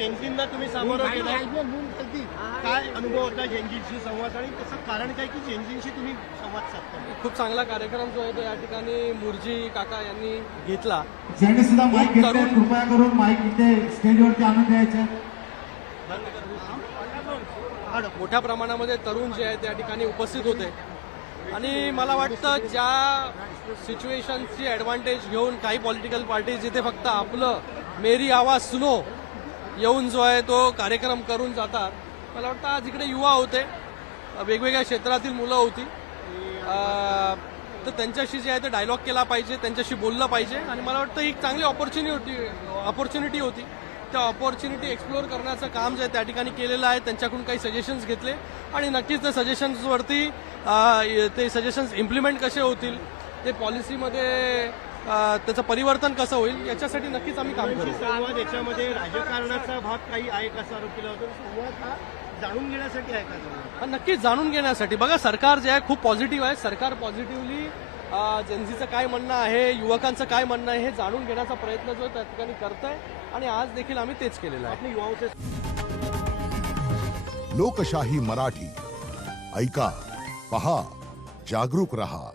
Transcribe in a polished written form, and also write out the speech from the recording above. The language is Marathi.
जेनजींना तुम्ही सामोरं गेला, काय अनुभव होता जेनजींशी संवाद आणि त्याचं कारण काय की जेनजींशी तुम्ही संवाद साधता? खूप चांगला कार्यक्रम जो आहे तो या ठिकाणी मुरजी काका यांनी घेतला. ज्यांनी सुद्धा माईक घेतलाय कृपया करून माईक इथे स्टेजवरती आणून द्यायचं. मोठ्या प्रमाणामध्ये तरुण जे आहेत त्या ठिकाणी उपस्थित होते आणि मला वाटतं ज्या सिच्युएशनची ॲडव्हान्टेज घेऊन काही पॉलिटिकल पार्टीज जिथे फक्त आपलं मेरी आवाज सुनो येऊन जो आहे तो कार्यक्रम करून जातात, मला वाटतं आज इकडे युवा होते, वेगवेगळ्या क्षेत्रातील मुलं होती, तर त्यांच्याशी जे आहे ते डायलॉग केला पाहिजे, त्यांच्याशी बोललं पाहिजे आणि मला वाटतं ही एक चांगली ऑपॉर्च्युनिटी होती. त्या ऑपॉर्च्युनिटी एक्सप्लोअर करण्याचं काम जे आहे त्या ठिकाणी केलेलं आहे. त्यांच्याकडून काही सजेशन्स घेतले आणि नक्कीच त्या सजेशन्सवरती ते सजेशन्स इम्प्लिमेंट कसे होतील, ते पॉलिसीमध्ये त्याचं परिवर्तन कसं होईल याच्यासाठी नक्कीच आम्ही काम करू. संवाद याच्यामध्ये राजकारणाचा भाग काही आहे का असं आरोप केला होता? संवाद हा जाणून घेण्यासाठी आहे का? नक्कीच जाणून घेण्यासाठी. बघा, सरकार जे आहे खूप पॉझिटिव्ह आहे. सरकार पॉझिटिव्हली जेनझीचं काय म्हणणं आहे, युवकांचं काय म्हणणं आहे हे जाणून घेण्याचा प्रयत्न जो त्या ठिकाणी करतोय आणि आज देखील आम्ही तेच केलेलं आहे. आपल्या युवांचे लोकशाही मराठी ऐका, पहा, जागरूक रहा.